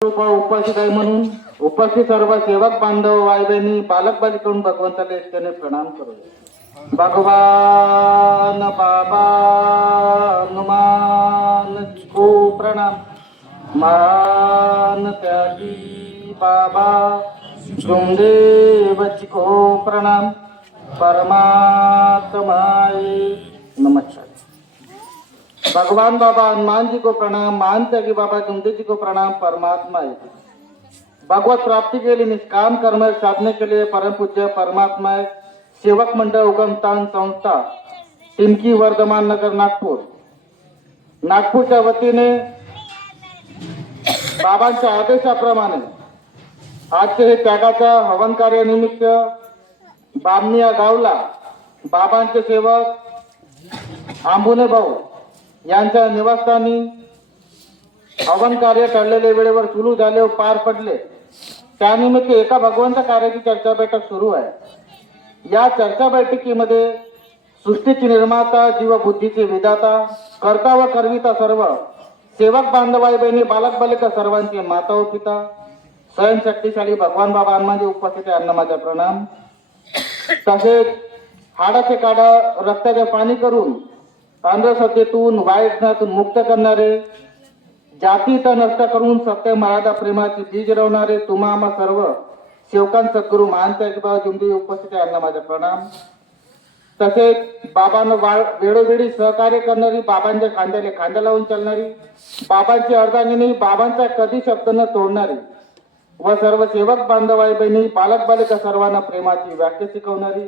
उपस्थित आहे म्हणून उपस्थित सर्व सेवक बांधव आई बहिणी बालक बालिकांकडून भगवंताला एकट्याने प्रणाम करूया. भगवान बाबा हनुमान को प्रणाम. मान त्यागी बाबा तुमदेव को प्रणाम. परमात्माए नमस्कार. भगवान बाबा हनुमान जी को प्रणाम. मान त्यागी बाबा तुमदेव जी को प्रणाम. परमात्मा भगवत प्राप्ति के लिए निष्काम कर्म साधने के लिए परम पूज्य परमात्मा सेवक मंडळ उगमतान संस्था टिमकी वर्धमान नगर नागपूर नागपूरच्या वतीने बाबांच्या आदेशाप्रमाणे आजचे हे त्यागाच्या हवन कार्यानिमित्त बामणी या गावला बाबांचे सेवक आंबुने भाऊ यांच्या निवासस्थानी हवन कार्य ठरलेले वेळेवर सुरू झाले व पार पडले. त्यानिमित्त एका भगवंत कार्याची चर्चा बैठक सुरू आहे. या चर्चा बैठकीमध्ये सृष्टीची निर्माता जीव बुद्धीचे विधाता कर्ता व करविता सर्व सेवक बांधवाई बहिणी बालक बालिका सर्वांचे माता व पिता स्वयं शक्तिशाली भगवान बाबा हनुमानजी उपस्थित यांना माझा प्रणाम. तसेच हाडाचे काढा रक्ताचे पाणी करून अंधश्रद्धेतून वाईटपणातून मुक्त करणारे जातीचा नष्ट करून सत्य मर्यादा प्रेमाची बीज रवणारे तुम्हा आम्हा सर्व सेवकां सद्गुरू महानता जिंदी उपस्थित यांना माझा प्रणाम. तसेच बाबांना वेळोवेळी सहकार्य करणारी बाबांच्या खांद्याला खांदा लावून चालणारी बाबांची अर्धांगिनी बाबांचा कधी शब्द न तोडणारी व सर्व सेवक बांधवाई बहिणी बालक बालिका सर्वांना प्रेमाची व्याख्या शिकवणारी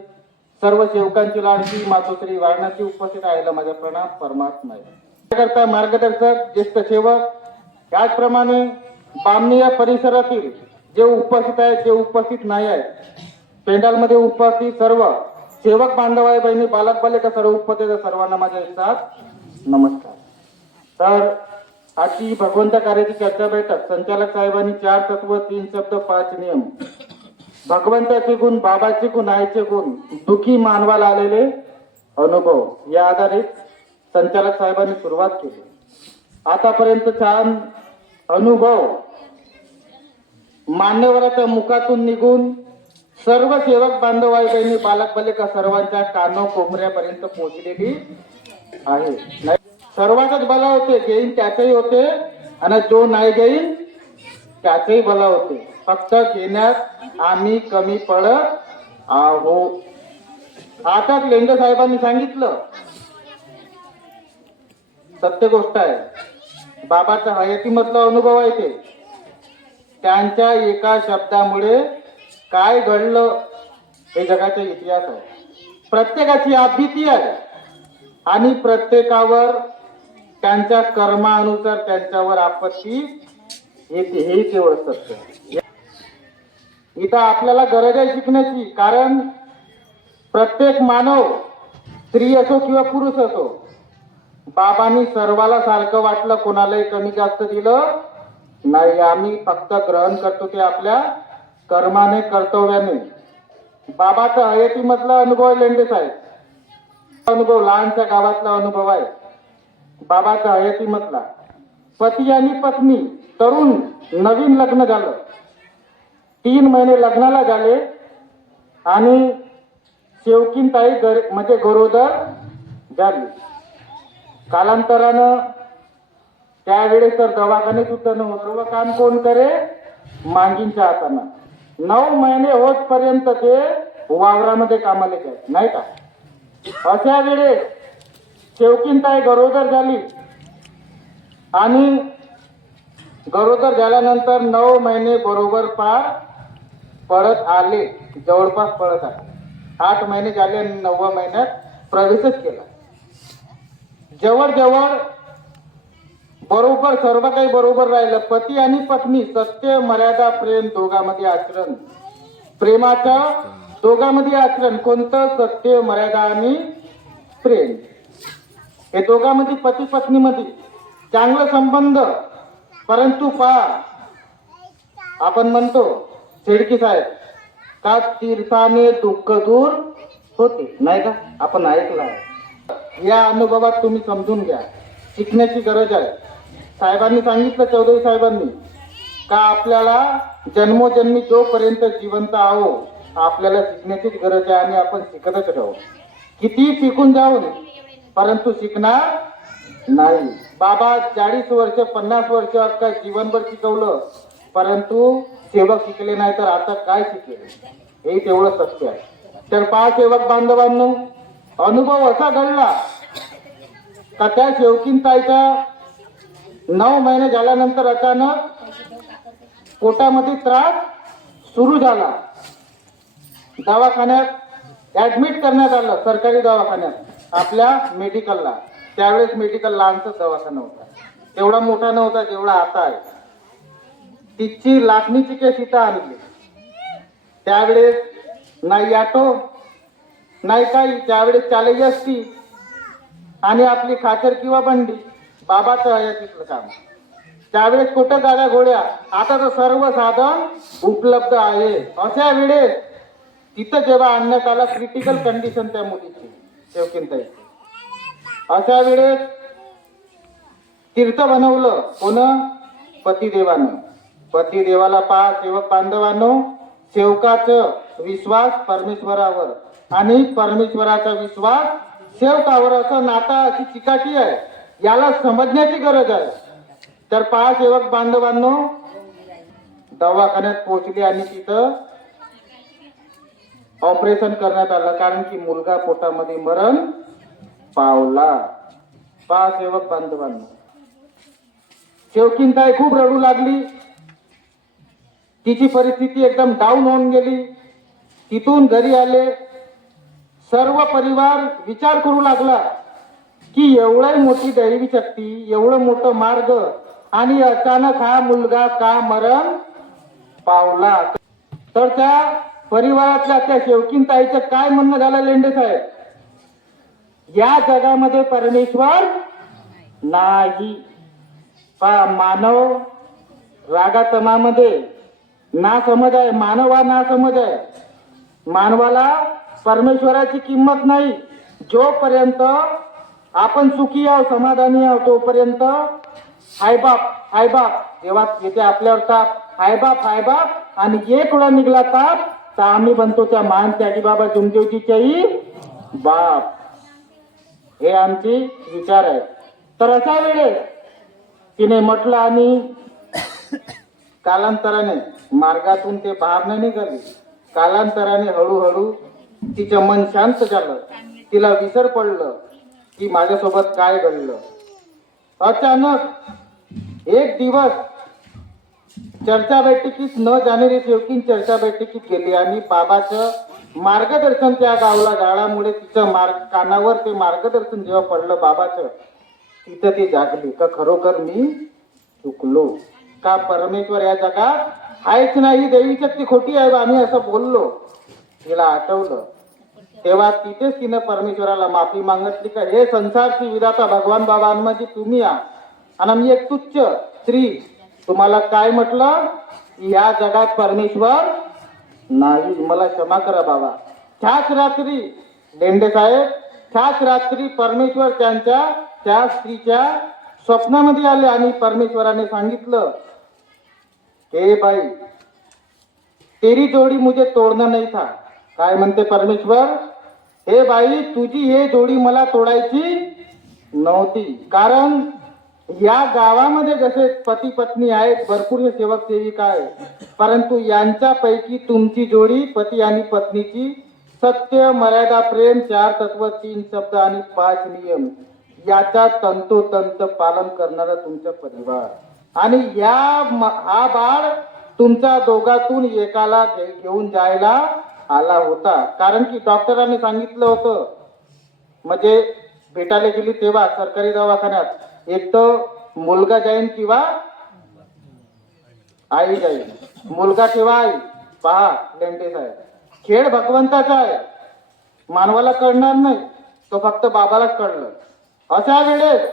सर्व सेवकांची लाडकी मातोश्री वारणाची उपस्थित आहे माझा प्रणाम. परमात्मा करता मार्गदर्शक ज्येष्ठ सेवक त्याचप्रमाणे बामणी या परिसरातील जे उपस्थित आहेत जे उपस्थित नाही आहेत पेंडालमध्ये उपस्थित सर्व सेवक बांधवाई बहिणी बालक बालिका सर्व उपस्थित सर्वांना माझ्या साथ नमस्कार. तर आजची भगवंत कार्याची चर्चा बैठक संचालक साहेबांनी 4 तत्व 3 शब्द 5 नियम भगवंताचे गुण बाबाचे गुण आईचे गुण दुखी मानवाला आलेले अनुभव या आधारित संचालक साहेबांनी सुरुवात केली. आतापर्यंत छान अनुभव मान्यवराच्या मुखातून निघून सर्व सेवक बांधवाई बहिणी बालक बालिका सर्वांच्या कानो कोपऱ्यापर्यंत पोहोचलेली आहे. सर्वांचाच भला होते घेईन त्याचेही होते आणि जो नाही घेईन त्याचेही भला होते. फक्त घेण्यात आम्ही कमी पडत आहोत. आता लेंडे साहेबांनी सांगितलं सत्य गोष्ट आहे. बाबाचा हयातीमधला अनुभव आहे ते. त्यांच्या एका शब्दामुळे काय घडलं हे जगाचा इतिहास आहे. प्रत्येकाची आपबीती आहे आणि प्रत्येकावर त्यांच्या कर्मानुसार त्यांच्यावर आपत्ती येते हे केवळ सत्य. इथं आपल्याला गरज आहे शिकण्याची. कारण प्रत्येक मानव स्त्री असो किंवा पुरुष असो बाबांनी सर्वाला सारखं वाटलं कोणालाही कमी जास्त दिलं नाही. आम्ही फक्त ग्रहण करतो ते आपल्या कर्माने कर्तव्याने. बाबाचा हयातीमधला अनुभव लेंडे साहेब अनुभव लहानच्या गावातला अनुभव आहे. बाबाचा हयातीमधला पती आणि पत्नी तरुण नवीन लग्न झालं. 3 महिने लग्नाला झाले आणि शेवकीनताई म्हणजे गरोदर झाली. कालांतरानं त्यावेळेस तर दवाखाने सुद्धा नव्हतं. सर्व काम कोण करे मांगींच्या हातानं. 9 महिने होतपर्यंत ते वावरामध्ये कामाला जात नाही का. अशा वेळेस शेवकीनताई गरोदर झाली आणि गरोदर झाल्यानंतर 9 महिने बरोबर पार पडत आले. जवळपास पडत आले. 8 महिने झाले आणि 9व्या महिन्यात प्रवेशच केला. जवळ जवळ बरोबर सर्व काही बरोबर राहिलं. पती आणि पत्नी सत्य मर्यादा प्रेम दोघांमध्ये आचरण प्रेमाच्या दोघांमध्ये आचरण कोणतं सत्य मर्यादा आणि प्रेम हे दोघांमध्ये पती पत्नीमध्ये चांगलं संबंध. परंतु आपण म्हणतो शेडकी साहेब का तीर्थाने दुःख दूर होते नाही का. आपण ऐकलं आहे. या अनुभवात तुम्ही समजून घ्या. शिकण्याची गरज आहे. साहेबांनी सांगितलं चौधरी साहेबांनी का आपल्याला जन्मोजन्मी जोपर्यंत जिवंत आहो आपल्याला शिकण्याचीच गरज आहे आणि आपण शिकतच राहू. किती शिकून जाऊन परंतु शिकणार नाही. बाबा 40 वर्ष 50 वर्ष काय जीवनभर शिकवलं परंतु सेवक शिकले नाही तर आता काय शिकेल हे तेवढं सत्य आहे. तर पहा सेवक बांधवांनो, अनुभव असा घडला का त्या सेवकींताईच्या 9 महिने झाल्यानंतर अचानक पोटामध्ये त्रास सुरू झाला. दवाखान्यात ऍडमिट करण्यात आलं, सरकारी दवाखान्यात आपल्या मेडिकलला. त्यावेळेस मेडिकल लहानच दवाखाना होता, तेवढा मोठा नव्हता जेवढा आता आहे. तिची लाखणीची केस इथं आणली. त्यावेळेस नाही ऑटो नाही काही, त्यावेळेस चालही असती आणि आपली खाचर किंवा बंडी, बाबाचं आहे तिथलं काम. त्यावेळेस कुठं गाड्या घोड्या, आता तर सर्व साधन उपलब्ध आहे. अशा वेळेस तिथं जेव्हा आणण्यात आला क्रिटिकल कंडिशन त्या मुलीची सेवकींताई, अशा वेळेस तीर्थ बनवलं कोण? पतिदेवानं. पतिदेवाला पहा सेवक बांधवांनो, सेवकाचं विश्वास परमेश्वरावर आणि परमेश्वराचा विश्वास सेवकावर, असं नाता अशी चिकाटी आहे. याला समजण्याची गरज आहे. तर पहा सेवक बांधवांनो, दवाखान्यात पोहोचली आणि तिथं ऑपरेशन करण्यात आलं कारण की मुलगा पोटामध्ये मरण पावला. पहा सेवक बांधवांनो, सेवकींताई खूप रडू लागली. तिची परिस्थिती एकदम डाऊन होऊन गेली. तिथून घरी आले. सर्व परिवार विचार करू लागला की एवढी मोठी दैवी शक्ती, एवढं मोठं मार्ग आणि अचानक हा मुलगा का मरण पावला. तर त्या परिवारातल्या त्या सेवकींताईचं काय म्हणणं झालं लेंडे साहेब? या जगामध्ये परमेश्वर नाही. पहा मानव रागातमामध्ये ना समज आहे, मानव हा ना समज आहे. मानवाला परमेश्वराची किंमत नाही. जोपर्यंत आपण सुखी आहोत समाधानी आहोत तोपर्यंत हाय बाप जेव्हा येते आपल्यावर ताप, हाय बाप आणि एक वेळा निघला ताप तर आम्ही बनतो त्या मान त्यागी बाबा जुमदेवजीच्याही बाप. हे आमची विचार आहे. तर अशा वेळेस तिने म्हटलं आणि कालांतराने मार्गातून ते बाहेर नाही निघाली. कालांतराने हळूहळू तिचं मन शांत झालं. तिला विसर पडलं की माझ्यासोबत काय घडलं. अचानक एक दिवस चर्चा बैठकीत न जाणारी सेवकीन चर्चा बैठकीत गेली आणि बाबाचं मार्गदर्शन त्या गावला गाळामुळे तिचं कानावर ते मार्गदर्शन जेव्हा पडलं बाबाचं, तिथं ती जागली का खरोखर मी चुकलो, का परमेश्वर या जगात आहेच नाही, देवी शक्ती खोटी आहे आम्ही असं बोललो. तिला आठवलं. तेव्हा तिथेच तिनं परमेश्वराला माफी मागितली का हे संसारची विधाता भगवान बाबा म्हणजे तुम्ही आणि मी एक तुच्छ स्त्री. तुम्हाला काय म्हटलं? या जगात परमेश्वर नाही, मला क्षमा करा बाबा. त्याच रात्री लेंडे साहेब, त्याच रात्री परमेश्वर त्या स्त्रीच्या स्वप्नामध्ये आले आणि परमेश्वराने सांगितलं, हे बाई तेरी जोडी मुझे तोडना नहीं था. काय म्हणते परमेश्वर? हे बाई तुझी हे जोडी मला तोडायची नव्हती. कारण या गावामध्ये जसे पती पत्नी आहेत, भरपूर सेवक सेविका आहेत, परंतु यांच्यापैकी तुमची जोडी पती आणि पत्नीची सत्य, मर्यादा, प्रेम, 4 तत्व, 3 शब्द आणि 5 नियम याचा तंतोतंत पालन करणारा तुमचा परिवार. आणि हा बाळ तुमच्या दोघातून एकाला घेऊन जायला आला होता. कारण की डॉक्टरांनी सांगितलं होतं, म्हणजे भेटायला गेली तेव्हा सरकारी दवाखान्यात, एक तर मुलगा जाईन किंवा आई जाईल, मुलगा किंवा आई. पहा लेंडे साहेब, खेळ भगवंताचा आहे, मानवाला कळणार नाही, तो फक्त बाबालाच कळलं. अशा वेळेस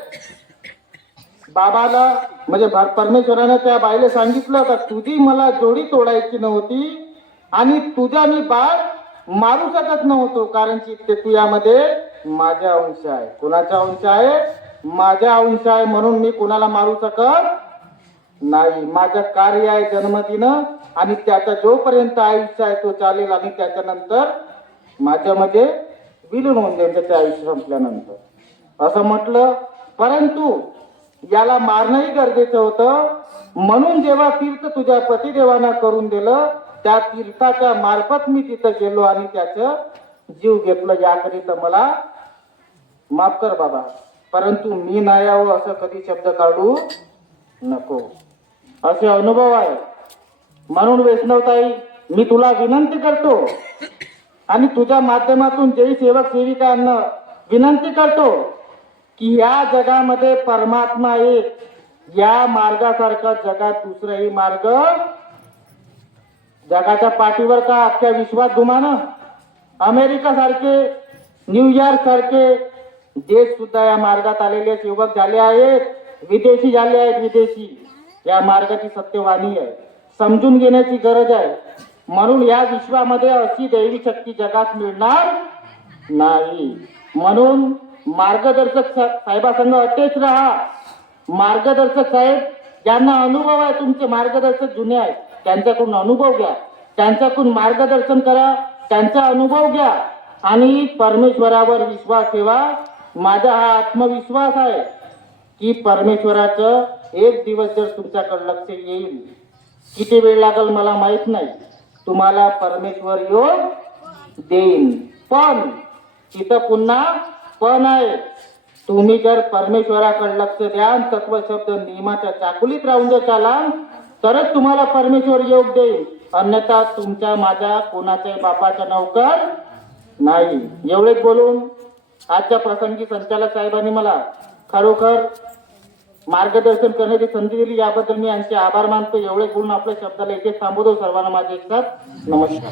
बाबाला म्हणजे परमेश्वराने त्या बाईला सांगितलं का तुझी मला जोडी तोडायची नव्हती आणि तुझा मी बाळ मारू शकत नव्हतो, कारण की ते तुझ्यामध्ये माझा अंश आहे. कुणाचा अंश आहे? माझा अंश आहे, म्हणून मी कुणाला मारू शकत नाही, माझं कार्य आहे जन्मदिनं आणि त्याचा जोपर्यंत आयुष्य आहे तो चालेल आणि त्याच्यानंतर माझ्यामध्ये विलीन होऊन जाईल त्याचे आयुष्य संपल्यानंतर असं म्हटलं. परंतु याला मारणंही गरजेचं होतं. म्हणून जेव्हा तीर्थ तुझ्या पतिदेवांना करून दिलं त्या तीर्थाच्या मार्फत मी तिथं गेलो आणि त्याचं जीव घेतलं. याकरिता मला माफ कर बाबा, परंतु मी नाही यावं असं कधी शब्द काढू नको. असे अनुभव आहे. म्हणून वैष्णवताई, मी तुला विनंती करतो आणि तुझ्या माध्यमातून जय सेवक सेविकांना विनंती करतो की या जगामध्ये परमात्मा एक, या मार्गासारखा जगात दुसराही मार्ग जगाच्या पाठीवर का अख्ख्या विश्वात घुमानं. अमेरिका सारखे, न्यूयॉर्क सारखे देश सुद्धा या मार्गात आलेले सेवक झाले आहेत, विदेशी झाले आहेत. विदेशी या मार्गाची सत्यवाणी आहे, समजून घेण्याची गरज आहे. म्हणून या विश्वामध्ये अशी दैवी शक्ती जगात मिळणार नाही. म्हणून मार्गदर्शक साहेबांसंग अटेच राहा. मार्गदर्शक साहेब ज्यांना अनुभव आहे, तुमचे मार्गदर्शक जुने आहेत, त्यांच्याकडून अनुभव घ्या, त्यांच्याकडून मार्गदर्शन करा, त्यांचा अनुभव घ्या आणि परमेश्वरावर विश्वास ठेवा. माझा हा आत्मविश्वास आहे की परमेश्वराचं एक दिवस जर तुमच्याकडे लक्ष येईल, किती वेळ लागेल मला माहित नाही, तुम्हाला परमेश्वर योग देईन. पण तिथं पुन्हा पण आहे, तुम्ही जर परमेश्वराकडे लक्ष द्या, तत्व शब्द नियमाच्या चाकुलीत राहून जर चालाल तरच तुम्हाला परमेश्वर योग देईल. अन्यथा तुमच्या माझ्या कोणाच्याही बापाचा नौकर नाही. एवढेच बोलून आजच्या प्रसंगी संचालक साहेबांनी मला खरोखर मार्गदर्शन करण्याची संधी दिली, याबद्दल मी यांचे आभार मानतो. एवढेच बोलून आपल्या शब्दाला इथे थांबवतो. सर्वांना माझे एकदा नमस्कार.